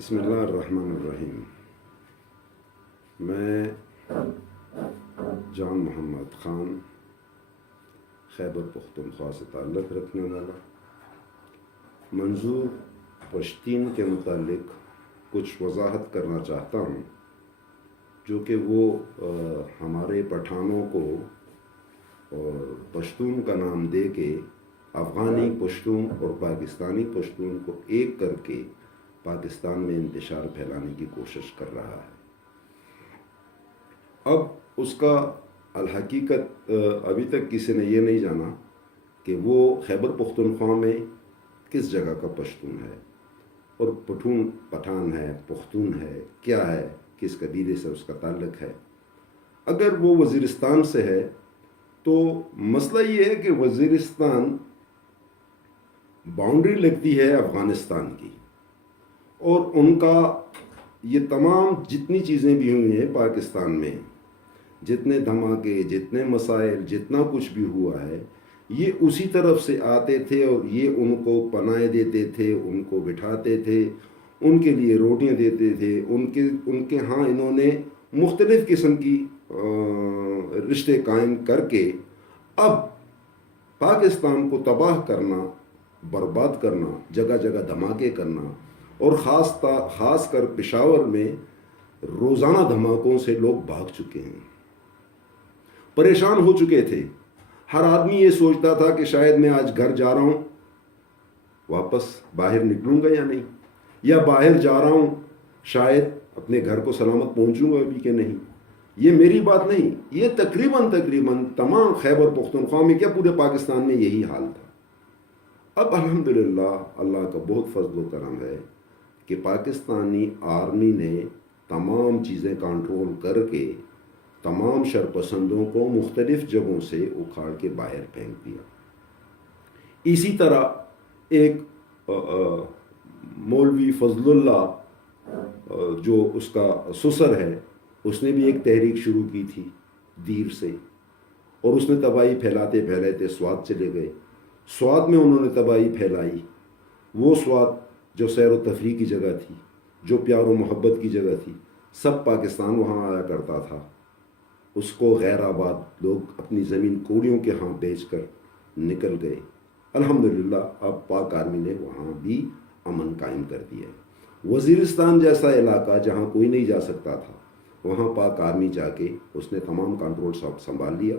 بسم اللہ الرحمن الرحیم۔ میں جان محمد خان خیبر پختونخوا سے تعلق رکھنے والا منظور پشتین کے متعلق کچھ وضاحت کرنا چاہتا ہوں، جو کہ وہ ہمارے پٹھانوں کو پشتون کا نام دے کے افغانی پشتون اور پاکستانی پشتون کو ایک کر کے پاکستان میں انتشار پھیلانے کی کوشش کر رہا ہے۔ اب اس کا الحقیقت ابھی تک کسی نے یہ نہیں جانا کہ وہ خیبر پختونخوا میں کس جگہ کا پشتون ہے اور پٹھان ہے، پختون ہے، کیا ہے، کس قبیلے سے اس کا تعلق ہے۔ اگر وہ وزیرستان سے ہے تو مسئلہ یہ ہے کہ وزیرستان باؤنڈری لگتی ہے افغانستان کی، اور ان کا یہ تمام جتنی چیزیں بھی ہوئی ہیں پاکستان میں، جتنے دھماکے، جتنے مسائل، جتنا کچھ بھی ہوا ہے، یہ اسی طرف سے آتے تھے اور یہ ان کو پناہ دیتے تھے، ان کو بٹھاتے تھے، ان کے لیے روٹیاں دیتے تھے، ان کے ہاں انہوں نے مختلف قسم کی رشتے قائم کر کے اب پاکستان کو تباہ کرنا، برباد کرنا، جگہ جگہ دھماکے کرنا، اور خاص کر پشاور میں روزانہ دھماکوں سے لوگ بھاگ چکے ہیں، پریشان ہو چکے تھے۔ ہر آدمی یہ سوچتا تھا کہ شاید میں آج گھر جا رہا ہوں، واپس باہر نکلوں گا یا نہیں، یا باہر جا رہا ہوں شاید اپنے گھر کو سلامت پہنچوں گا ابھی کہ نہیں۔ یہ میری بات نہیں، یہ تقریباً تمام خیبر پختونخوا میں، کیا پورے پاکستان میں یہی حال تھا۔ اب الحمدللہ اللہ کا بہت فضل و کرم ہے کہ پاکستانی آرمی نے تمام چیزیں کنٹرول کر کے تمام شرپسندوں کو مختلف جگہوں سے اکھاڑ کے باہر پھینک دیا۔ اسی طرح ایک مولوی فضل اللہ جو اس کا سسر ہے، اس نے بھی ایک تحریک شروع کی تھی دیر سے، اور اس نے تباہی پھیلاتے پھیلاتے سوات چلے گئے۔ سوات میں انہوں نے تباہی پھیلائی، وہ سوات جو سیر و تفریح کی جگہ تھی، جو پیار و محبت کی جگہ تھی، سب پاکستان وہاں آیا کرتا تھا، اس کو غیر آباد لوگ اپنی زمین کوڑیوں کے ہاں بیچ کر نکل گئے۔ الحمدللہ اب پاک آرمی نے وہاں بھی امن قائم کر دیا ہے۔ وزیرستان جیسا علاقہ جہاں کوئی نہیں جا سکتا تھا، وہاں پاک آرمی جا کے اس نے تمام کنٹرول سنبھال لیا،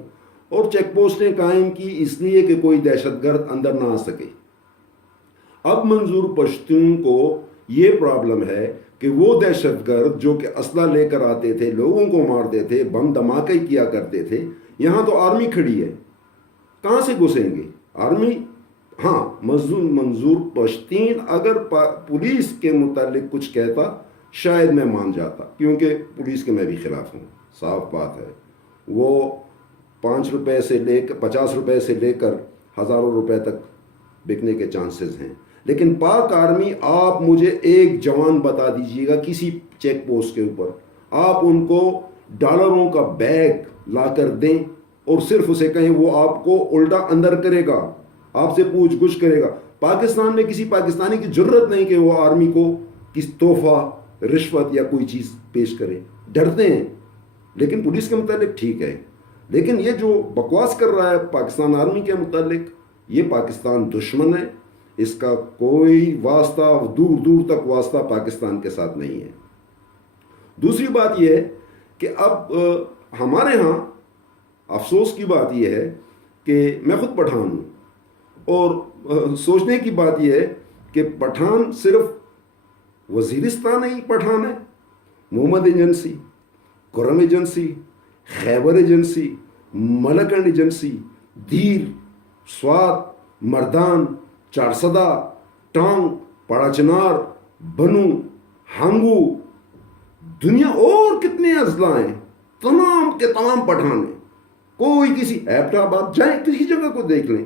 اور چیک پوسٹیں قائم کی اس لیے کہ کوئی دہشت گرد اندر نہ آ سکے۔ اب منظور پشتون کو یہ پرابلم ہے کہ وہ دہشت گرد جو کہ اسلحہ لے کر آتے تھے، لوگوں کو مارتے تھے، بم دھماکے کیا کرتے تھے، یہاں تو آرمی کھڑی ہے، کہاں سے گھسیں گے آرمی؟ ہاں، منظور پشتین اگر پولیس کے متعلق کچھ کہتا شاید میں مان جاتا، کیونکہ پولیس کے میں بھی خلاف ہوں، صاف بات ہے۔ وہ 5 روپے سے لے کر 50 روپے سے لے کر ہزاروں روپے تک بکنے کے چانسز ہیں، لیکن پاک آرمی، آپ مجھے ایک جوان بتا دیجئے گا کسی چیک پوسٹ کے اوپر، آپ ان کو ڈالروں کا بیگ لا کر دیں اور صرف اسے کہیں وہ آپ کو الٹا اندر کرے گا، آپ سے پوچھ گچھ کرے گا۔ پاکستان میں کسی پاکستانی کی جرت نہیں کہ وہ آرمی کو کسی تحفہ، رشوت یا کوئی چیز پیش کرے، ڈرتے ہیں۔ لیکن پولیس کے متعلق ٹھیک ہے، لیکن یہ جو بکواس کر رہا ہے پاکستان آرمی کے متعلق، یہ پاکستان دشمن ہے، اس کا کوئی واسطہ، دور دور تک واسطہ پاکستان کے ساتھ نہیں ہے۔ دوسری بات یہ ہے کہ اب ہمارے ہاں افسوس کی بات یہ ہے کہ میں خود پٹھان ہوں، اور سوچنے کی بات یہ ہے کہ پٹھان صرف وزیرستان ہی پٹھان ہے، محمد ایجنسی، کرم ایجنسی، خیبر ایجنسی، ملکنڈ ایجنسی، دھیر، سوات، مردان، چارسدہ، ٹانگ، پاڑا چنار، بنو، ہانگو، دنیا اور کتنے اضلاع ہیں، تمام کے تمام پٹھان ہیں۔ کوئی کسی ایبٹ آباد جائیں، کسی جگہ کو دیکھ لیں،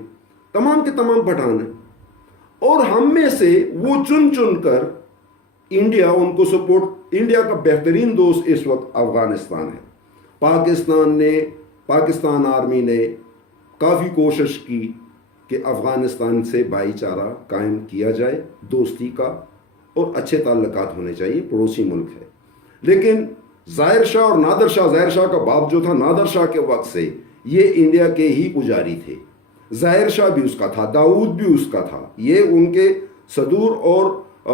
تمام کے تمام پٹھان ہیں، اور ہم میں سے وہ چن کر انڈیا ان کو سپورٹ، انڈیا کا بہترین دوست اس وقت افغانستان ہے۔ پاکستان آرمی نے کافی کوشش کی کہ افغانستان سے بھائی چارہ قائم کیا جائے، دوستی کا، اور اچھے تعلقات ہونے چاہیے، پڑوسی ملک ہے. لیکن ظاہر شاہ اور نادر شاہ، ظاہر شاہ کا باپ جو تھا نادر شاہ کے وقت سے یہ انڈیا کے ہی پجاری تھے. ظاہر شاہ بھی اس کا تھا، داؤد بھی اس کا تھا. یہ ان کے صدور اور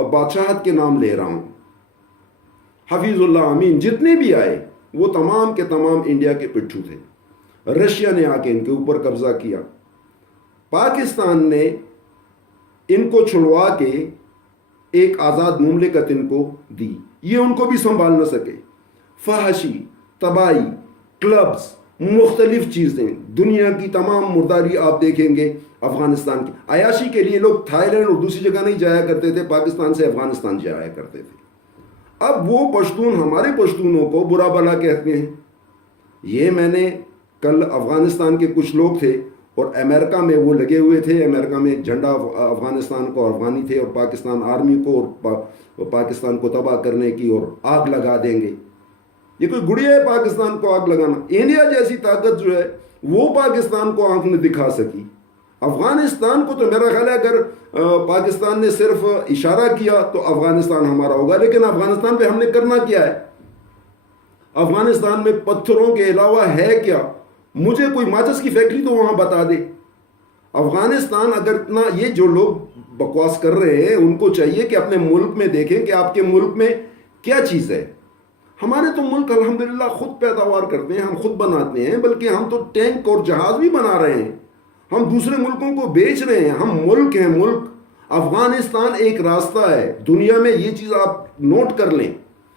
بادشاہت کے نام لے رہا ہوں. حفیظ اللہ امین جتنے بھی آئے وہ تمام کے تمام انڈیا کے پٹھو تھے. رشیا نے آ کے ان کے اوپر قبضہ کیا. پاکستان نے ان کو چھڑوا کے ایک آزاد مملکت ان کو دی. یہ ان کو بھی سنبھال نہ سکے. فحاشی، تباہی، کلبز، مختلف چیزیں، دنیا کی تمام مرداری آپ دیکھیں گے افغانستان کی. عیاشی کے لیے لوگ تھائی لینڈ اور دوسری جگہ نہیں جایا کرتے تھے، پاکستان سے افغانستان جایا کرتے تھے. اب وہ پشتون ہمارے پشتونوں کو برا بھلا کہتے ہیں. یہ میں نے کل افغانستان کے کچھ لوگ تھے اور امریکہ میں وہ لگے ہوئے تھے، امریکہ میں جھنڈا افغانستان کو افغانی تھے اور پاکستان آرمی کو اور پاکستان کو تباہ کرنے کی اور آگ لگا دیں گے. یہ کوئی گڑیا ہے پاکستان کو آگ لگانا؟ انڈیا جیسی طاقت جو ہے وہ پاکستان کو آنکھ میں دکھا سکی. افغانستان کو تو میرا خیال ہے اگر پاکستان نے صرف اشارہ کیا تو افغانستان ہمارا ہوگا. لیکن افغانستان پہ ہم نے کرنا کیا ہے؟ افغانستان میں پتھروں کے علاوہ ہے کیا؟ مجھے کوئی ماچس کی فیکٹری تو وہاں بتا دے. افغانستان اگر اتنا، یہ جو لوگ بکواس کر رہے ہیں ان کو چاہیے کہ اپنے ملک میں دیکھیں کہ آپ کے ملک میں کیا چیز ہے. ہمارے تو ملک الحمدللہ خود پیداوار کرتے ہیں، ہم خود بناتے ہیں، بلکہ ہم تو ٹینک اور جہاز بھی بنا رہے ہیں، ہم دوسرے ملکوں کو بیچ رہے ہیں. ہم ملک ہیں، ملک. افغانستان ایک راستہ ہے دنیا میں، یہ چیز آپ نوٹ کر لیں.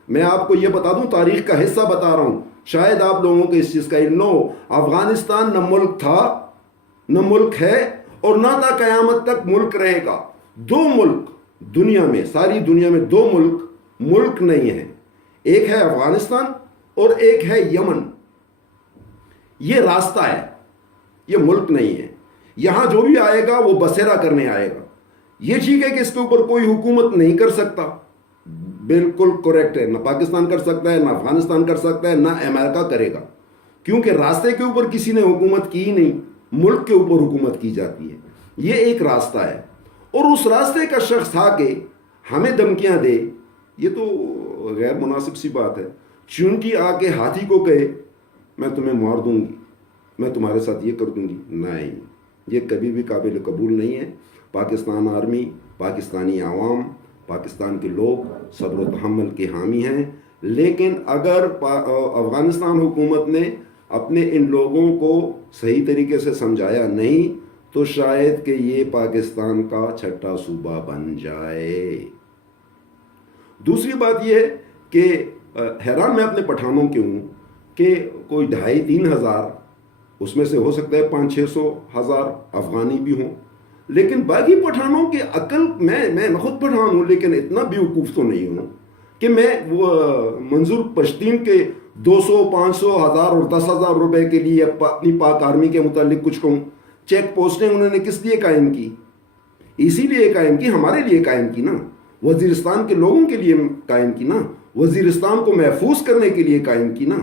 میں آپ کو یہ بتا دوں، تاریخ کا حصہ بتا رہا ہوں، شاید آپ لوگوں کو اس چیز کا علم نہ ہو. افغانستان نہ ملک تھا، نہ ملک ہے، اور نہ تا قیامت تک ملک رہے گا. دو ملک دنیا میں، ساری دنیا میں دو ملک نہیں ہیں. ایک ہے افغانستان اور ایک ہے یمن. یہ راستہ ہے، یہ ملک نہیں ہے. یہاں جو بھی آئے گا وہ بسیرا کرنے آئے گا. یہ ٹھیک ہے کہ اس کے اوپر کوئی حکومت نہیں کر سکتا، بالکل کریکٹ ہے. نہ پاکستان کر سکتا ہے، نہ افغانستان کر سکتا ہے، نہ امریکہ کرے گا، کیونکہ راستے کے اوپر کسی نے حکومت کی ہی نہیں. ملک کے اوپر حکومت کی جاتی ہے. یہ ایک راستہ ہے، اور اس راستے کا شخص آ کے ہمیں دھمکیاں دے، یہ تو غیر مناسب سی بات ہے. چونٹی آ کے ہاتھی کو کہے میں تمہیں مار دوں گی، میں تمہارے ساتھ یہ کر دوں گی، نہیں، یہ کبھی بھی قابل قبول نہیں ہے. پاکستان آرمی، پاکستانی عوام، پاکستان کے لوگ صبر و تحمل کے حامی ہیں. لیکن اگر افغانستان حکومت نے اپنے ان لوگوں کو صحیح طریقے سے سمجھایا نہیں تو شاید کہ یہ پاکستان کا چھٹا صوبہ بن جائے. دوسری بات یہ ہے کہ حیران میں اپنے پٹھانوں کے ہوں کہ کوئی 2,500-3,000، اس میں سے ہو سکتا ہے 500-600 افغانی بھی ہوں، لیکن باقی پٹھانوں کی عقل، میں خود پٹھان ہوں لیکن اتنا بیوقوف تو نہیں ہوں کہ میں وہ منظور پشتین کے 200، 500، 1000 اور 10,000 روپے کے لیے اپنی پاک آرمی کے متعلق کچھ کہوں. چیک پوسٹیں انہوں نے کس لیے قائم کی؟ اسی لیے قائم کی، ہمارے لیے قائم کی نا، وزیرستان کے لوگوں کے لیے قائم کی نا، وزیرستان کو محفوظ کرنے کے لیے قائم کی نا.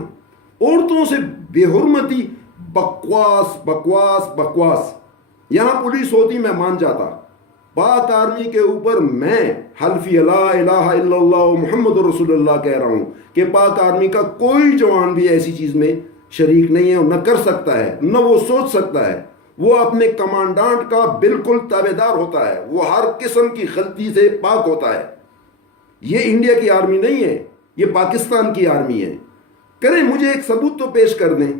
عورتوں سے بے حرمتی، بکواس بکواس بکواس. یہاں پولیس ہوتی میں مان جاتا. پاک آرمی کے اوپر میں حلفی لا الہ الا اللہ محمد رسول اللہ کہہ رہا ہوں کہ پاک آرمی کا کوئی جوان بھی ایسی چیز میں شریک نہیں ہے، نہ کر سکتا ہے، نہ وہ سوچ سکتا ہے. وہ اپنے کمانڈانٹ کا بالکل تابع دار ہوتا ہے، وہ ہر قسم کی غلطی سے پاک ہوتا ہے. یہ انڈیا کی آرمی نہیں ہے، یہ پاکستان کی آرمی ہے. کریں، مجھے ایک ثبوت تو پیش کر دیں،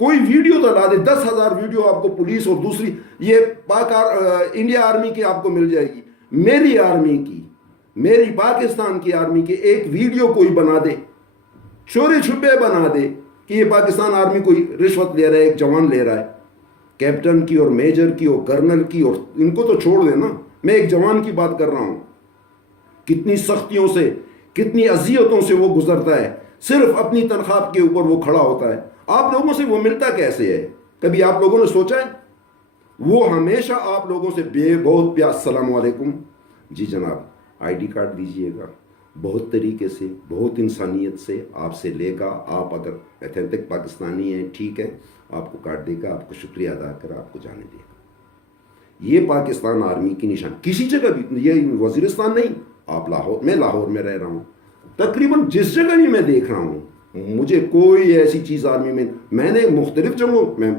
کوئی ویڈیو تو لا دے. 10,000 ویڈیو آپ کو پولیس اور دوسری یہ انڈیا آرمی کی آپ کو مل جائے گی. میری آرمی کی، میری پاکستان کی آرمی کی ایک ویڈیو کوئی بنا دے، چورے چھپے بنا دے کہ یہ پاکستان آرمی کوئی رشوت لے رہا ہے، ایک جوان لے رہا ہے، کیپٹن کی اور میجر کی اور کرنل کی، اور ان کو تو چھوڑ دیں نا، میں ایک جوان کی بات کر رہا ہوں. کتنی سختیوں سے، کتنی اذیتوں سے وہ گزرتا ہے، صرف اپنی تنخواہ کے اوپر وہ کھڑا ہوتا ہے. آپ لوگوں سے وہ ملتا کیسے ہے؟ کبھی آپ لوگوں نے سوچا ہے؟ وہ ہمیشہ آپ لوگوں سے بہت پیار، السلام علیکم جی جناب، آئی ڈی کارڈ دیجئے گا، بہت طریقے سے، بہت انسانیت سے آپ سے لے گا. آپ اگر ایتھینٹک پاکستانی ہیں ٹھیک ہے، آپ کو کارڈ دے گا، آپ کو شکریہ ادا کر آپ کو جانے دے گا. یہ پاکستان آرمی کی نشان. کسی جگہ بھی، یہ وزیرستان نہیں، آپ لاہور، میں لاہور میں رہ رہا ہوں، تقریباً جس جگہ بھی میں دیکھ رہا ہوں مجھے کوئی ایسی چیز آرمی میں نے مختلف جگہوں، میں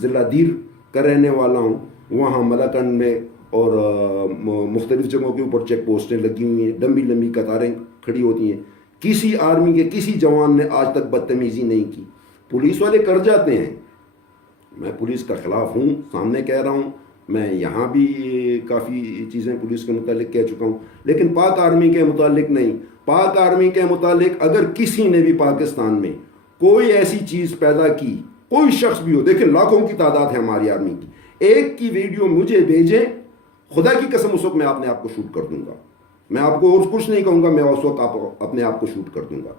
ضلع دیر کا رہنے والا ہوں، وہاں ملاکنڈ میں اور مختلف جگہوں کے اوپر چیک پوسٹیں لگی ہوئی ہیں، لمبی لمبی قطاریں کھڑی ہوتی ہیں، کسی آرمی کے کسی جوان نے آج تک بدتمیزی نہیں کی. پولیس والے کر جاتے ہیں، میں پولیس کا خلاف ہوں، سامنے کہہ رہا ہوں، میں یہاں بھی کافی چیزیں پولیس کے متعلق کہہ چکا ہوں، لیکن پاک آرمی کے متعلق نہیں. پاک آرمی کے متعلق اگر کسی نے بھی پاکستان میں کوئی ایسی چیز پیدا کی، کوئی شخص بھی ہو، دیکھیں لاکھوں کی تعداد ہے ہماری آرمی کی، ایک کی ویڈیو مجھے بھیجیں، خدا کی قسم اس وقت میں اپنے آپ کو شوٹ کر دوں گا. میں آپ کو اور کچھ نہیں کہوں گا، میں اس وقت اپنے آپ کو شوٹ کر دوں گا.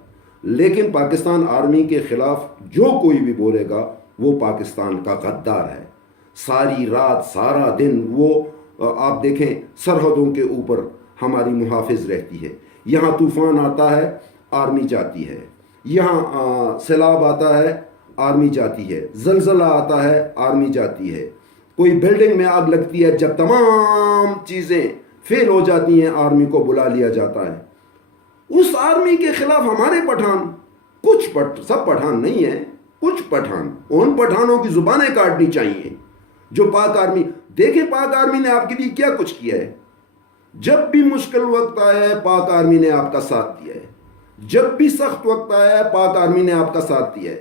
لیکن پاکستان آرمی کے خلاف جو کوئی بھی بولے گا وہ پاکستان کا غدار ہے. ساری رات سارا دن وہ آپ دیکھیں سرحدوں کے اوپر ہماری محافظ رہتی ہے. یہاں طوفان آتا ہے آرمی جاتی ہے، یہاں سیلاب آتا ہے آرمی جاتی ہے، زلزلہ آتا ہے آرمی جاتی ہے، کوئی بلڈنگ میں آگ لگتی ہے، جب تمام چیزیں فیل ہو جاتی ہیں آرمی کو بلا لیا جاتا ہے. اس آرمی کے خلاف ہمارے پٹھان، سب پٹھان نہیں ہیں، کچھ پٹھان، ان پٹھانوں کی زبانیں کاٹنی چاہیے جو پاک آرمی. دیکھیں پاک آرمی نے آپ کے لیے کیا کچھ کیا ہے. جب بھی مشکل وقت آیا ہے پاک آرمی نے آپ کا ساتھ دیا ہے، جب بھی سخت وقت آیا ہے پاک آرمی نے آپ کا ساتھ دیا ہے.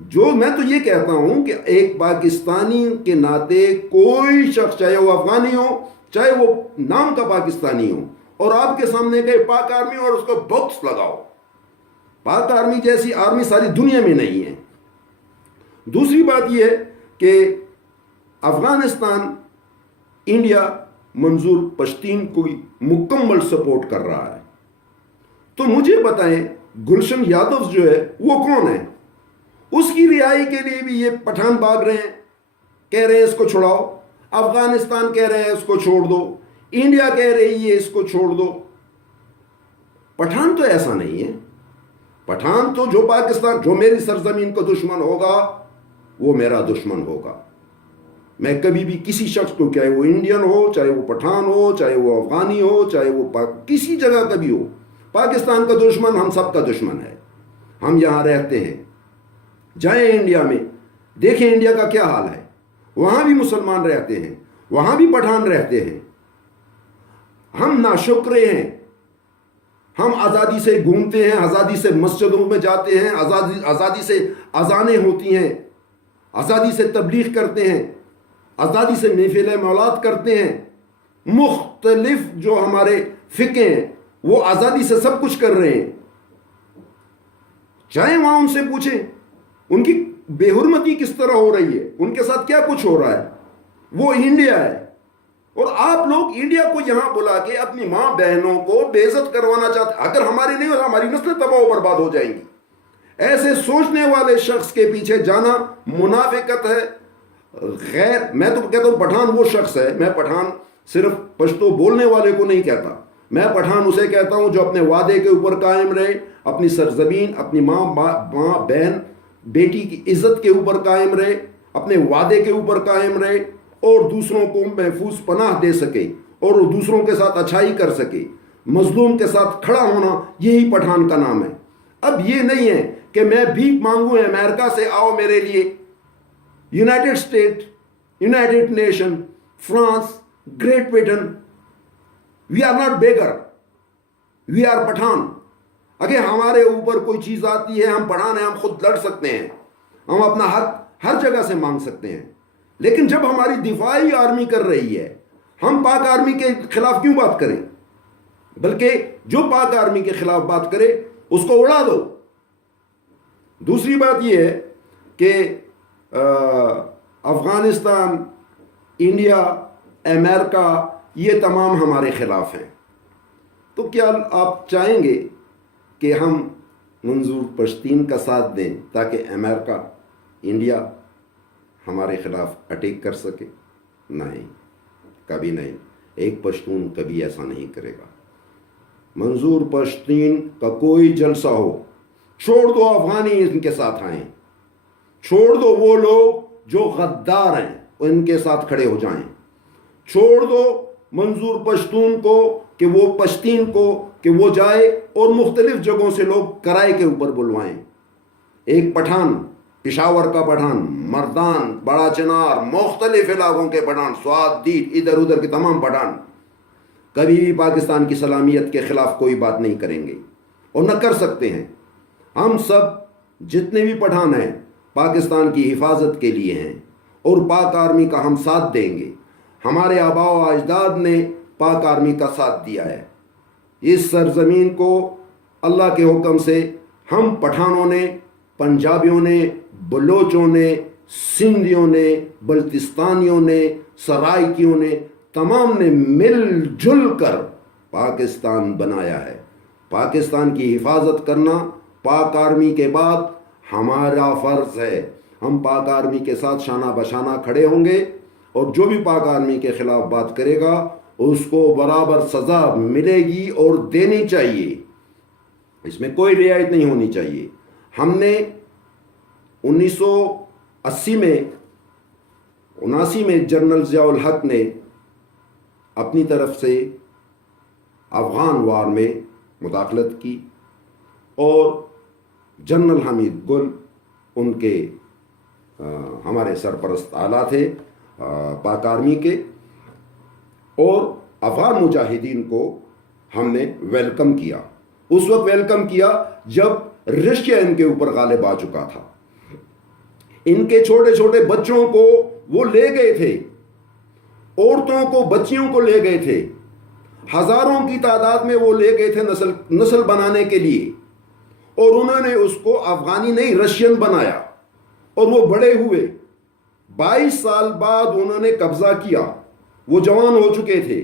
جو میں تو یہ کہتا ہوں کہ ایک پاکستانی کے ناطے کوئی شخص، چاہے وہ افغانی ہو چاہے وہ نام کا پاکستانی ہو، اور آپ کے سامنے گئے پاک آرمی اور اس کو باکس لگاؤ، پاک آرمی جیسی آرمی ساری دنیا میں نہیں ہے. دوسری بات یہ ہے کہ افغانستان انڈیا منظور پشتین کو مکمل سپورٹ کر رہا ہے. تو مجھے بتائیں گلشن یادو جو ہے وہ کون ہے؟ اس کی رہائی کے لیے بھی یہ پٹھان بھاگ رہے ہیں، کہہ رہے ہیں اس کو چھڑاؤ. افغانستان کہہ رہے ہیں اس کو چھوڑ دو، انڈیا کہہ رہی ہے اس کو چھوڑ دو. پٹھان تو ایسا نہیں ہے. پٹھان تو جو پاکستان، جو میری سرزمین کا دشمن ہوگا وہ میرا دشمن ہوگا. میں کبھی بھی کسی شخص کو، چاہے وہ انڈین ہو چاہے وہ پٹھان ہو چاہے وہ افغانی ہو چاہے وہ کسی جگہ کا بھی ہو، پاکستان کا دشمن ہم سب کا دشمن ہے. ہم یہاں رہتے ہیں. جائیں انڈیا میں دیکھیں انڈیا کا کیا حال ہے، وہاں بھی مسلمان رہتے ہیں، وہاں بھی پٹھان رہتے ہیں. ہم ناشکرے ہیں. ہم آزادی سے گھومتے ہیں، آزادی سے مسجدوں میں جاتے ہیں، آزادی سے اذانیں ہوتی ہیں، آزادی سے تبلیغ کرتے ہیں، آزادی سے محفل مولاد کرتے ہیں. مختلف جو ہمارے فقہ ہیں وہ آزادی سے سب کچھ کر رہے ہیں. چاہے وہاں ان سے پوچھیں ان کی بے حرمتی کس طرح ہو رہی ہے، ان کے ساتھ کیا کچھ ہو رہا ہے. وہ انڈیا ہے، اور آپ لوگ انڈیا کو یہاں بلا کے اپنی ماں بہنوں کو بے عزت کروانا چاہتے. اگر ہماری نہیں ہو ہماری نسلیں تباہ و برباد ہو جائیں گی. ایسے سوچنے والے شخص کے پیچھے جانا منافقت ہے. میں تو کہتا ہوں پٹھان وہ شخص ہے، میں پٹھان صرف پشتو بولنے والے کو نہیں کہتا، میں پٹھان اسے کہتا ہوں جو اپنے وعدے کے اوپر قائم رہے، اپنی سرزمین، اپنی ماں بہن بیٹی کی عزت کے اوپر قائم رہے، اپنے وعدے کے اوپر قائم رہے، اور دوسروں کو محفوظ پناہ دے سکے اور دوسروں کے ساتھ اچھائی کر سکے. مظلوم کے ساتھ کھڑا ہونا یہی پٹھان کا نام ہے. اب یہ نہیں ہے کہ میں بھیک مانگوں امریکہ سے آؤ میرے لیے، United State, United Nation, France, Great Britain. We are not beggar, we are Pathan. اگر ہمارے اوپر کوئی چیز آتی ہے، ہم پٹھان ہیں، ہم خود لڑ سکتے ہیں، ہم اپنا حق ہر جگہ سے مانگ سکتے ہیں. لیکن جب ہماری دفاعی آرمی کر رہی ہے، ہم پاک آرمی کے خلاف کیوں بات کریں؟ بلکہ جو پاک آرمی کے خلاف بات کرے اس کو اڑا دو. دوسری بات یہ ہے کہ افغانستان، انڈیا، امریکہ یہ تمام ہمارے خلاف ہیں. تو کیا آپ چاہیں گے کہ ہم منظور پشتین کا ساتھ دیں تاکہ امریکہ، انڈیا ہمارے خلاف اٹیک کر سکے؟ نہیں، کبھی نہیں. ایک پشتون کبھی ایسا نہیں کرے گا. منظور پشتین کا کوئی جلسہ ہو، چھوڑ دو افغانی ان کے ساتھ آئیں، چھوڑ دو وہ لوگ جو غدار ہیں ان کے ساتھ کھڑے ہو جائیں، چھوڑ دو منظور پشتون کو کہ وہ پشتین کو کہ وہ جائے اور مختلف جگہوں سے لوگ کرائے کے اوپر بلوائیں. ایک پٹھان، پشاور کا پٹھان، مردان، بڑا چنار، مختلف علاقوں کے پٹھان، سوات، دیت، ادھر ادھر کے تمام پٹھان کبھی بھی پاکستان کی سلامیت کے خلاف کوئی بات نہیں کریں گے اور نہ کر سکتے ہیں. ہم سب جتنے بھی پٹھان ہیں پاکستان کی حفاظت کے لیے ہیں اور پاک آرمی کا ہم ساتھ دیں گے. ہمارے آباء و اجداد نے پاک آرمی کا ساتھ دیا ہے. اس سرزمین کو اللہ کے حکم سے ہم پٹھانوں نے، پنجابیوں نے، بلوچوں نے، سندھیوں نے، بلتستانیوں نے، سرائکیوں نے، تمام نے مل جل کر پاکستان بنایا ہے. پاکستان کی حفاظت کرنا پاک آرمی کے بعد ہمارا فرض ہے. ہم پاک آرمی کے ساتھ شانہ بشانہ کھڑے ہوں گے اور جو بھی پاک آرمی کے خلاف بات کرے گا اس کو برابر سزا ملے گی اور دینی چاہیے. اس میں کوئی رعایت نہیں ہونی چاہیے. ہم نے 1980 میں 79 میں جنرل ضیاء الحق نے اپنی طرف سے افغان وار میں مداخلت کی اور جنرل حمید گل ان کے ہمارے سرپرست اعلیٰ تھے پاک آرمی کے، اور افغان مجاہدین کو ہم نے ویلکم کیا. اس وقت ویلکم کیا جب رشیا ان کے اوپر غالب آ چکا تھا. ان کے چھوٹے چھوٹے بچوں کو وہ لے گئے تھے، عورتوں کو، بچیوں کو لے گئے تھے. ہزاروں کی تعداد میں وہ لے گئے تھے نسل بنانے کے لیے، اور انہوں نے اس کو افغانی نہیں رشین بنایا اور وہ بڑے ہوئے. 22 سال بعد انہوں نے قبضہ کیا. وہ جوان ہو چکے تھے.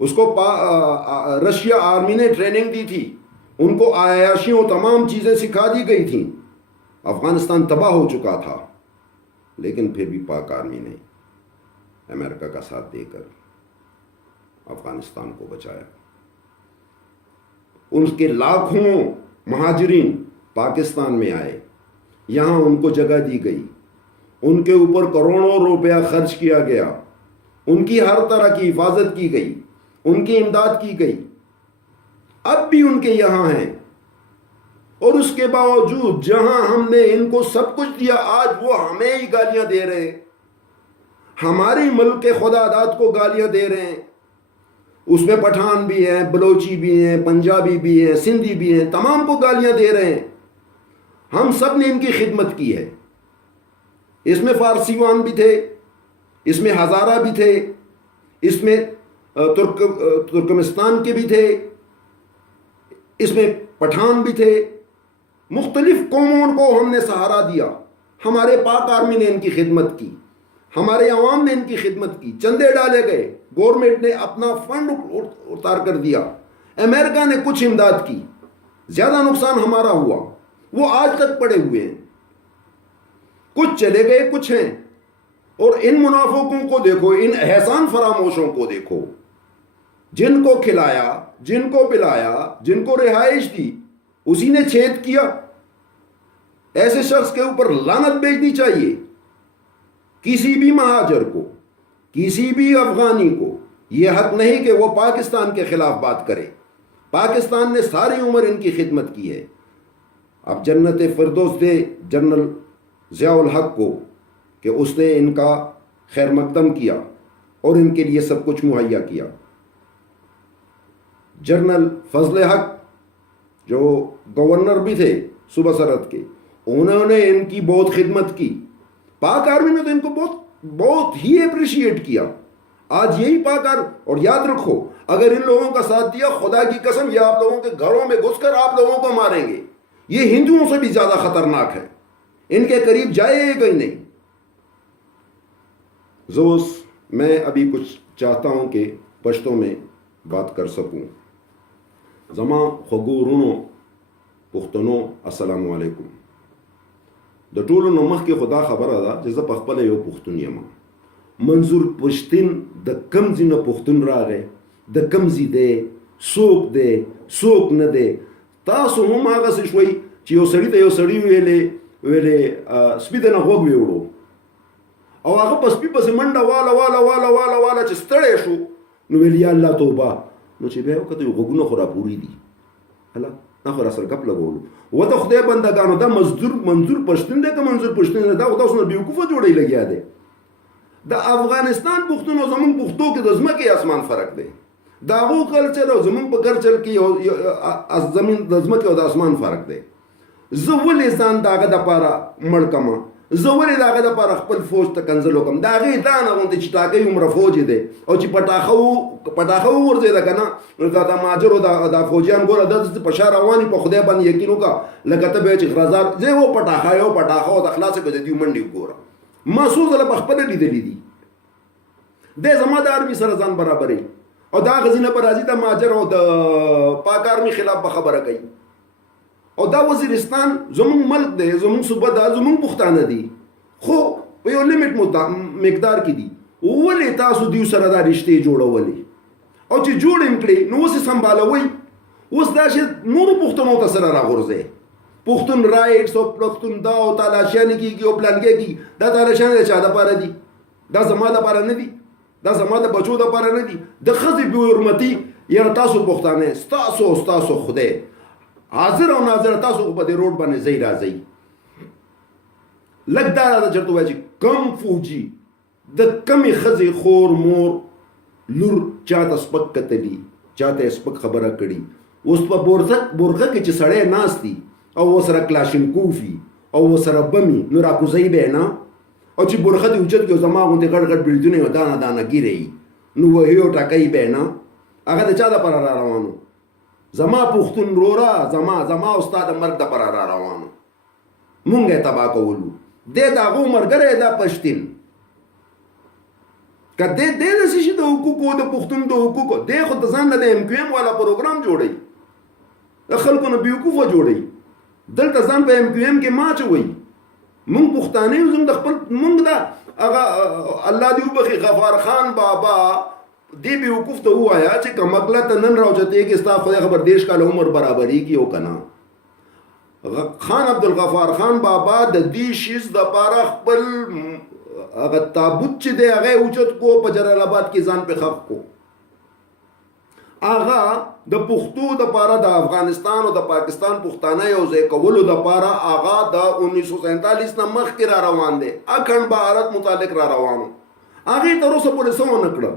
اس کو رشیا آرمی نے ٹریننگ دی تھی، ان کو عیاشیوں تمام چیزیں سکھا دی گئی تھیں. افغانستان تباہ ہو چکا تھا، لیکن پھر بھی پاک آرمی نے امریکہ کا ساتھ دے کر افغانستان کو بچایا. ان کے لاکھوں مہاجرین پاکستان میں آئے، یہاں ان کو جگہ دی گئی، ان کے اوپر کروڑوں روپیہ خرچ کیا گیا، ان کی ہر طرح کی حفاظت کی گئی، ان کی امداد کی گئی. اب بھی ان کے یہاں ہیں، اور اس کے باوجود جہاں ہم نے ان کو سب کچھ دیا، آج وہ ہمیں ہی گالیاں دے رہے ہیں، ہماری ملک کے خدا داد کو گالیاں دے رہے ہیں. اس میں پٹھان بھی ہیں، بلوچی بھی ہیں، پنجابی بھی ہیں، سندھی بھی ہیں، تمام کو گالیاں دے رہے ہیں. ہم سب نے ان کی خدمت کی ہے. اس میں فارسی وان بھی تھے، اس میں ہزارہ بھی تھے، اس میں ترکمستان کے بھی تھے، اس میں پٹھان بھی تھے. مختلف قوموں کو ہم نے سہارا دیا. ہمارے پاک آرمی نے ان کی خدمت کی، ہمارے عوام نے ان کی خدمت کی. چندے ڈالے گئے، گورنمنٹ نے اپنا فنڈ اتار کر دیا، امریکہ نے کچھ امداد کی. زیادہ نقصان ہمارا ہوا، وہ آج تک پڑے ہوئے ہیں. کچھ چلے گئے، کچھ ہیں. اور ان منافقوں کو دیکھو، ان احسان فراموشوں کو دیکھو، جن کو کھلایا، جن کو پلایا، جن کو رہائش دی، اسی نے چھید کیا. ایسے شخص کے اوپر لعنت بھیجنی چاہیے. کسی بھی مہاجر کو، کسی بھی افغانی کو یہ حق نہیں کہ وہ پاکستان کے خلاف بات کرے. پاکستان نے ساری عمر ان کی خدمت کی ہے. اب جنت فردوس دے جنرل ضیاء الحق کو کہ اس نے ان کا خیر مقدم کیا اور ان کے لیے سب کچھ مہیا کیا. جنرل فضل حق جو گورنر بھی تھے صوبہ سرحد کے، انہوں نے ان کی بہت خدمت کی. پاک آرمی نے تو ان کو بہت ہی اپریشیٹ کیا. آج یہی پاک آرمی، اور یاد رکھو اگر ان لوگوں کا ساتھ دیا، خدا کی قسم یہ آپ لوگوں کے گھروں میں گھس کر آپ لوگوں کو ماریں گے. یہ ہندوؤں سے بھی زیادہ خطرناک ہے، ان کے قریب جائے گا ہی نہیں. زوس میں ابھی کچھ چاہتا ہوں کہ پشتوں میں بات کر سکوں. زما خوږو ورونو پښتنو، السلام علیکم. د ټولو نه مخکې خو دا خبره ده چې زه پخپله یو پښتون یم. منظور پښتین د کم ځای نه پښتون راغی، د کم ځای دی، څوک دی، څوک نه دی. تاسو هم هغسې شوئ چې یو سړي ته یو سړي ویلې سپي ته نه غوږ ویوړو، او هغه په سپي پسې منډه واله واله واله واله واله چې ستړی شو، نو ویل یا الله توبه، نو چې بیا وکړه یو غوږونه خو راپوري دي هله نه خو راسره ګپ لګولو و د خدای بندګانو دا منظور پښتون دی که منظور پښتون دی دا خو تاسو نه بیوقوفه جوړی لګیا دی د افغانستان پښتون او زمونږ پښتو کې د ځمکې اسمان فرق دی د هغو کلچر او زمونږ په کلچر کې زمین د ځمکې او د اسمان فرق دی زه ولې ځان د هغه دپاره مړ کړم زه ولې د هغه دپاره خپل فوج ته کنځل وکړم د هغې دا نه غوندې چې ټاکۍ عمره فوج دی او چې پټاخه وغورځېده که نه نو د مهاجرو دا فوجیان ګوره د په شا روان په خدای باندې یقین وکړه لکه ته به چې غرزار زه یو پټاخه او د خلاصه که د دوی منډې وګوره ما څو ځله پخپله لیدلي دي دی زما د آرمي سره ځان برابروي او دا غزینه به راځي د مهاجر او د پاک آرمي خلاف به خبره کوي او دا وزیرستان زمونږ ملک دی زمونږ صوبه ده زمونږ پښتانه دي خو په یو لیمټ مقدار کې دي ولې تاسو دیو سره دا رشتې جوړولې او چې جوړ یې کړې نو اوس یې سمبالوئ اوس دا چې نورو پښتنو ته سره راغورځئ پښتون رایټس او پښتون دا او تالاشیانې کېږي او پلانګې کېږي دا تالاشیانې د چا دپاره دي دا زما دپاره نه دي دا زما د بچو دپاره نه دي د ښځې بې حرمتي یاره تاسو پښتانه ستاسو او ستاسو خدای حاضر او ناظر تاسو په دې روډ باندې ځئ راځئ لږ دا راته چېرته ووایه چې کم فوجي د کمې ښځې خور مور لور چاته سپک کتلي چاته یې سپک خبره کړي اوس په بورخه کې چې سړی ناست دي او ورسره کلاشینکوف وي او ورسره بم وي نو راکوزوي به یې نه او چې بورخه دې اوچت کړي او زما غوندې غټ غټ بریدونه یې دانه دانه ګیرې وي نو وهي او ټکوي به یې نه هغه د چا دپاره را روانو زما پښتون رورا زما او ستا د مرګ دپاره را روانو مونږ یې تباه کولو دی د هغو ملګری دا پښتین که دی داسې شي د حقوقو د پښتون د حقوقو دی خو د ځان نه د ایم کیو ایم والا پروګرام جوړوي د خلکو نه بیوقوفه جوړوي دلته ځان په ایم کیو ایم کې ما اچوئ مونږ پښتانه یو زموږ د خپل مونږ دا هغه الله دې وبخي غفار خان بابا دې بیوقوف ته ووایه چې که مقله ته نن راوچتېږي ستا خدای خبر دېرش کاله عمر برابرېږي او که نه خان عبدالغفار خان بابا د دې شیز دپاره خپل هغه تابوت چې دی هغه یې اوچت کو په جلال آباد کې ځان پې خښ کو هغه د پښتو دپاره د افغانستان او د پاکستان پښتانه یو ځای کولو دپاره هغه د 1947 نه مخکې را روان دی اکھنډ بھارت متعلق را روان و هغې تر اوسه پورې څه ونه کړه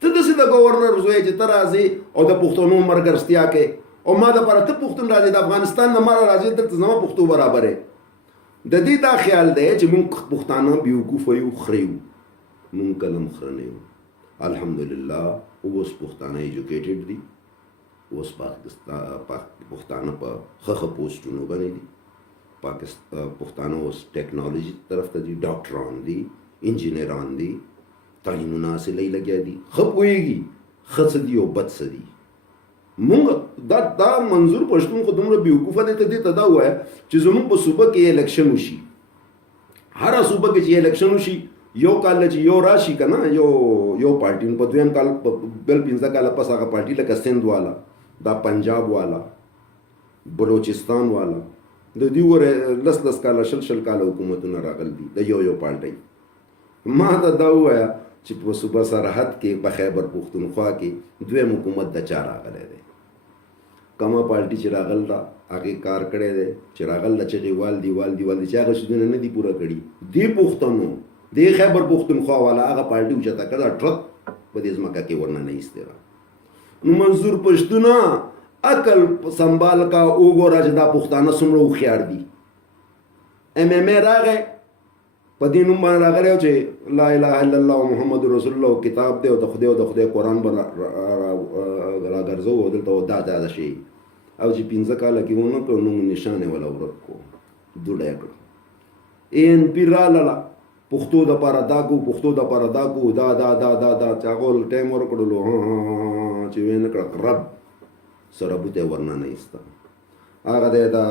ته داسې د ګورنر زوی چې ته راځې او د پښتنو مرګرستیا کې او ما دپاره ته پښتون راځې د افغانستان نه ما راځې دلته زما پښتو برابر یې د دې دا خیال دی چې مونږ پښتانه بیوقوفه یو خره یو مونږ کله هم خره نه یو الحمدلله اوس پښتانه ایجوکیټډ دي اوس پښتانه په ښه پوسټونو باندې دي پښتانه اوس ټیکنالوژي طرف ته دي ډاکټران دي انجینران دي تعلیمونه حاصلوي لګیا دي ښه پوهېږي ښه څه دي او بد څه دي مونږ دا منظور پښتون خو دومره بیوقوفه دی ته دې ته دا ووایه چې زمونږ په صوبه کې الیکشن وشي هره صوبه کې چې الیکشن وشي یو کال چې یو راشي که نه یو پارټي په دویم کال بل 15 کاله پس هغه پارټي لکه سند والا دا پنجاب والا بلوچستان والا د دوی وره لس کاله شل کاله حکومتونه راغل دي د یو پارټۍ ما ته دا ووایه چې په صوبه سرحد کې په خیبر پښتونخوا کې دویم حکومت د چا راغلی دی کومه پارټي چې راغل ده هغې کار کړی دی چې راغل ده چغې والدي چې هغه شدونه نه دي پوره کړي دې پښتنو دې خیبر پښتونخوا والا هغه پارټي اوچته کړه ټرک په دې ځمکه کې ورننه ایستې ده نو منظور پښتونه عقل سنبال کا وګوره چې دا پښتانه څومره هوښیار دي MMA راغی په دې نوم باندې راغلی و چې لا اله الا الله محمد رسول الله کتاب دی او د خدای قرآن به راګرځو او دلته دا شي او چې 15 کاله کې ونه کړو نوم نشان یې ولا ورک کړو دوړه یې کړو ANP رالاله پښتو دپاره دا کو پښتو دپاره دا کو دا چې هغو ټایم ورکړلو چې ویې نه کړه رب سره بوته ورننه ایسته هغه دی دا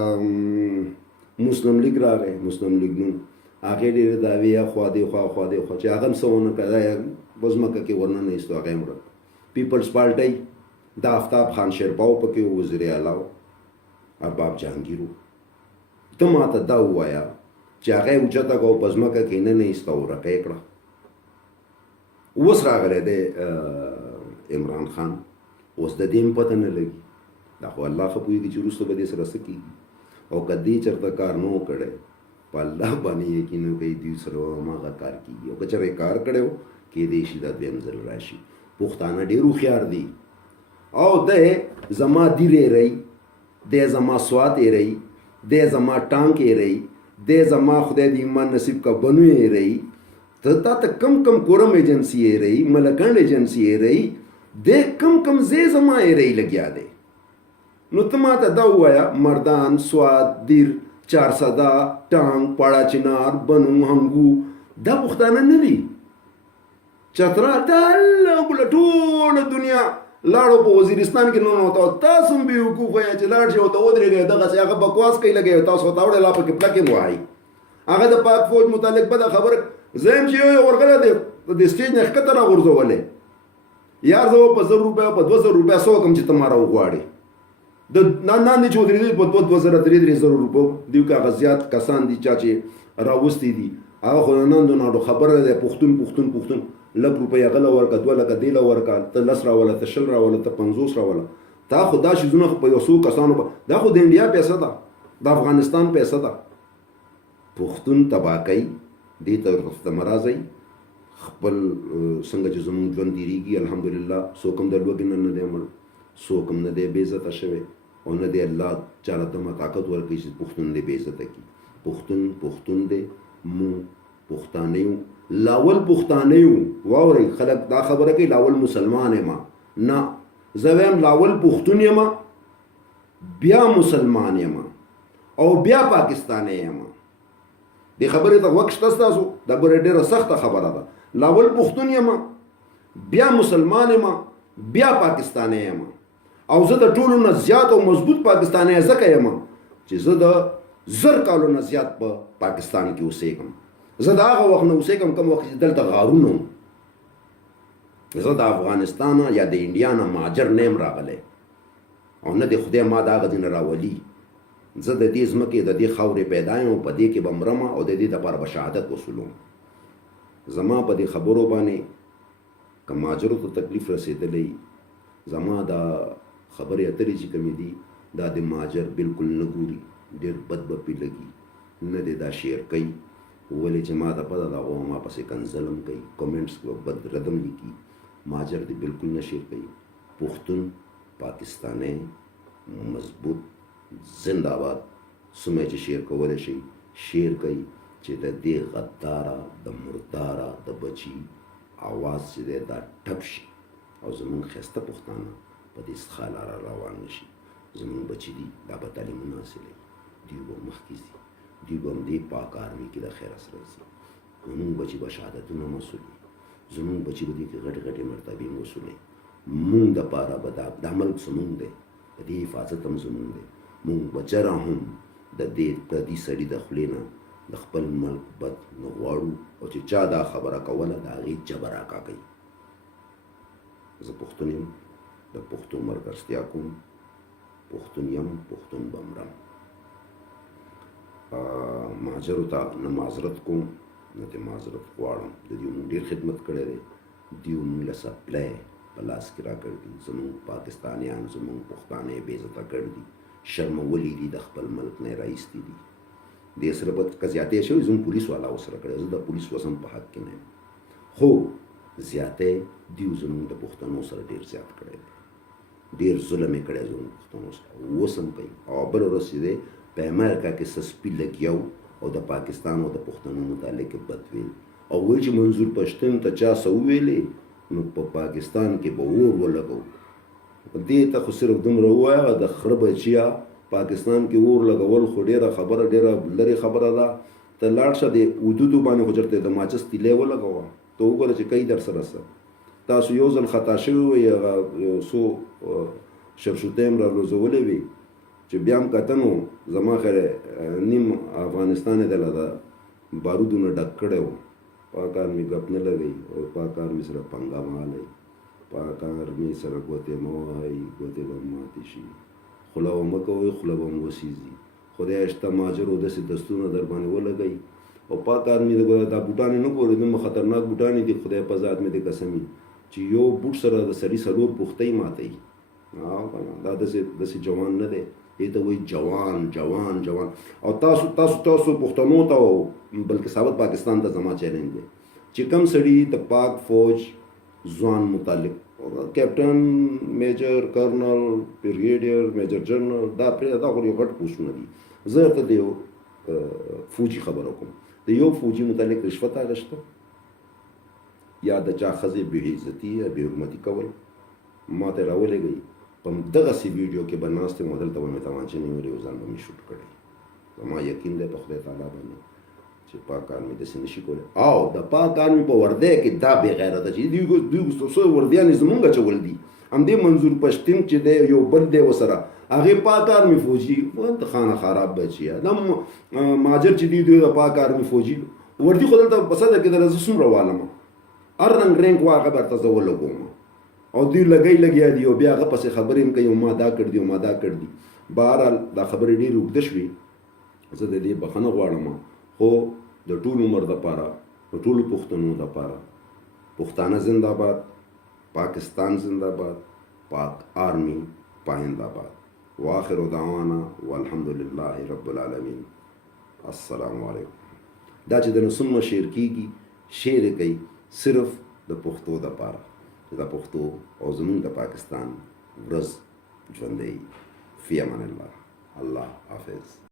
مسلم لیگ راغی مسلم لیگ نوم هغې ډېرې دعوې خوا دې خوا چې هغه هم څه ونه کړه دا یې په ځمکه کې ورننه ایستو هغه یې ورک پیپلز پارټۍ د آفتاب خان شیرپاو پکې و وزیر اعلی و ارباب جهانګیر و ته ما ته دا ووایه چې هغه یې اوچته کړه او په ځمکه کې نه ایسته او ورکه یې کړه اوس راغلی دی عمران خان اوس د دې هم پته نه لګي. دا خو الله ښه پوهېږي چې وروسته به دې سره څه کېږي. او که دې چېرته کار نه و کړی په الله باندې یقین وکړئ دوی سره هماغه کار کېږي. او که چېرې کار کړی و کېدای شي دا دویم ځل راشي. پښتانه ډېر هوښیار دي او دی زما دیر ایری، دی زما سوات ایری، دی زما ټانک ایری، دی زما خدای د ایمان نصیب کا بنو ایری. تا ته کم کم کورم ایجنسی ایری، ملکنډ ایجنسی ایری، دی کم کم زی زما ایری لګیا دی. نو ته ما ته دا ووایه مردان، سوات، دیر، چارسده، ټانک، پاړه چنار، بنو، هنګو دا پښتانه نه دي. چترا دا الله بله ټوله دنیا لاړو په وزیرستان کې ننوتو. تاسو هم بېوقوفه یې چې لاړ شئ او ته ودرېږئ دغسې هغه بکواس کوي لګوي تاسو ورته وړئ لا پکې پلکې مو وایي. هغه د پاک فوج متعلق بده خبره زه یم چې یو ورغلی دی د دې سټیج نه ښکته راغورځولی یار زه په 1000 روپیه په 200 روپیه څه وکړم چې ته ما راوغواړې. د ناندې چې ودرېدل په 2,000-3,000 روپیو دوی که هغه زیات کسان دي چا چې راوستي دي هغه خو نن د ناړو خبره دی. پښتون لږ روپۍ هغه له ورکه، 2 لکه دې له ورکه، ته 10 راوله، ته 20 راوله، ته 50 راوله. تا خو دا شیزونه په یو څو کسانو دا خو د انډیا پیسه ده، د افغانستان پیسه ده. پښتون تباه کوي، دې ته ورته مه راځئ. خپل څنګه چې زموږ ژوند تېرېږي الحمدلله څوک هم د لوږې نه دی مړ، څوک هم نه دی بې عزته شوی او نه دی الله چاله دمه طاقت ورکوي چې پښتون دې بې عزته کړي. پښتون دی، مونږ پښتانه یو. لاول پښتانه یو. واورئ خلک دا خبره کوي لاول مسلمان یم. نه، زه وایم لاول پښتون یم، بیا مسلمان یم او بیا پاکستانی یم. دې خبرې ته وخت شته ستاسو؟ دا ډېره سخته خبره ده. لاول پښتون یم، بیا مسلمان یم، بیا پاکستانی یم. او زه د ټولو نه زیات او مضبوط پاکستانی ځکه یم چې زه د 1000 کالو نه زیات په پاکستان کې اوسېږم. زه د هغه وخت نه اوسېږم کوم وخت چې دلته غارونه وو. زه د افغانستان یا د انډیا نه مهاجر نه یم راغلی او نه د خدای ما د هغه ځای نه راولي. زه د دې ځمکې د دې خاورې پیدا یم او په دې کې به مرم او د دې دپاره به شهادت وصولوم. زما په دې خبرو باندې که مهاجرو ته تکلیف رسېدلی، زما دا خبرې اترې چې کومې دي دا د مهاجر بلکل نه ګوري، ډېر بد به پرې لګي، نه دی دا شیر کوي. ولې چې ما ته پته ده هغه ما پسې کنځلم کوي، کمنټس بد ردم لیکي. مهاجر دی بلکل نه شیر کوي. پښتون پاکستانی مضبوط زنده باد څومره چې شیر کولی شي شیر کوي چې د دې غداره د مرداره د بچي اواز چې دی دا ټپ شي او زمونږ ښایسته پښتانه په دې ښه لاره روان نه شي. زمونږ بچي دي دا به تعلیمونه حاصلوي، دوی به مخکې ځي، دوی به همدې پاک آرمي کې د خیره سره ځي. زمونږ بچي به شهادتونه مسولي، زمونږ بچي به دې کې غټې غټې مرتبې مسولي. مونږ دپاره به دا ملک زمونږ دی، د دې حفاظت هم زمونږ دی. مونږ به جره هم د دې سړي د خولې نه د خپل ملک بد نه غواړو او چې چا دا خبره کوله د هغې جبه راکاږئ. زه پښتون یم، د پښتون ملګرتیا کوم، پښتون یم، پښتون به مرم. مهاجرو ته نه معذرت کوم نه دې معذرت غواړم. د دوی مونږ ډېر خدمت کړی دی، دوی مونږ له سپلی په لاس کې راکړی دي. زمونږ پاکستانیان زمونږ پښتانه یې بې عزته کړي دي، شرمولی دي، د خپل ملک نه یې رایستي دي. دې سره به که زیاتی شوي زموږ پولیس والا ورسره کړی، زه د پولیس وس هم په حق کې نه یم. خو زیاتی دوی زموږ د پښتنو سره ډېر زیات کړی دی، ډېر ظلم یې کړی زموږ پښتنو سره، اوس هم کوي. او بله ورځ چې دی په امریکا کې څه سپي لګیا او د پاکستان او د پښتنو متعلق یې بد ویل او وایي چې منظور پښتون ته چا څه وویلې نو په پاکستان کې به اور ولګو. دې ته خو صرف دومره ووایه د خره بچیا پاکستان کې اور لګول خو ډېره خبره، ډېره لرې خبره ده. ته لاړ شه د حدودو باندې خو چېرته د ماچس تیلی ولګوه، ته وګوره چې کوي در سره څه. تاسو یو ځل خطا شوي وئ، هغه یو څو شپشوتۍ هم رالوځولې وي چې بیا هم کته نو زما خیر نیم افغانستان یې دله د بارودونه ډک کړی و. پاک آرمي ګپ نه لګوي او پاک آرمي سره پنګه مه هلئ، پاک آرمي سره ګوتې مه وهئ، ګوتې به ماتې شي. خوله به مه کوئ، خوله به مو وسېځي. خدای شته مهاجرو داسې دستونه در باندې ولګوي او پاک آرمي دا بوټان یې نه ګورئ، دومره خطرناک بوټان دي خدای په ذات مې دې قسم وي چې یو بوټ سره د سړي 4 پوښتۍ ماتوي. دا داسې جوان نه دی، دې ته وایي جوان جوان جوان. او تاسو پښتنو ته بلکې ثابت پاکستان ته زما چیلنج دی چې کوم سړي د پاک فوج ځوان متعلق کیپټن میجر کرنل بریګیډیر میجر جنرل دا خو یو غټ پوسټونه دي. زه ورته د یو فوجي خبره کوم، د یو فوجي متعلق رشوت اخیستو یا د چا ښځې بې عزتي یا بې حرمتي کول ما ته راولېږئ. په دغسې ویډیو کې به ناست یم او دلته به مې توانچې نیولې او ځان به مې شوټ کړی. زما یقین دی په خدای تعالی باندې چې پاک آرمي داسې نشي کولی. او د پاک آرمي په وردی کې دا بې غیرته چې دوی څو وردیانې زمونږ اچول دي، همدې منظور پښتین چې دی یو بل دی ورسره هغې پاک آرمي فوجي خانه خراب بچیه دا مهاجر چې دی دوی د پاک آرمي فوجي وردي خو دلته په صدر کې دله زه څومره والمه هر رنګ رینک واغه برته زه ولګوم او دوی لګیا دي او بیا هغه پسې خبرې هم کوي ما دا کړ دي او ما دا کړ دي. بهرحال دا خبرې ډېرې اوږده شوې، زه د دې بخښنه غواړم، خو د ټول عمر دپاره د ټولو پښتنو دپاره پښتانه زنده باد، پاکستان زنده باد، پاک آرمی پاینده باد. واخر دعوانا والحمد لله رب العالمین. السلام علیکم. دا چې د نسلونو شعر کېږي شعر کوي صرف د پښتو دپاره چې د پښتو او زمونږ د پاکستان ورځ ژوندی. فی امان الله. الله حافظ.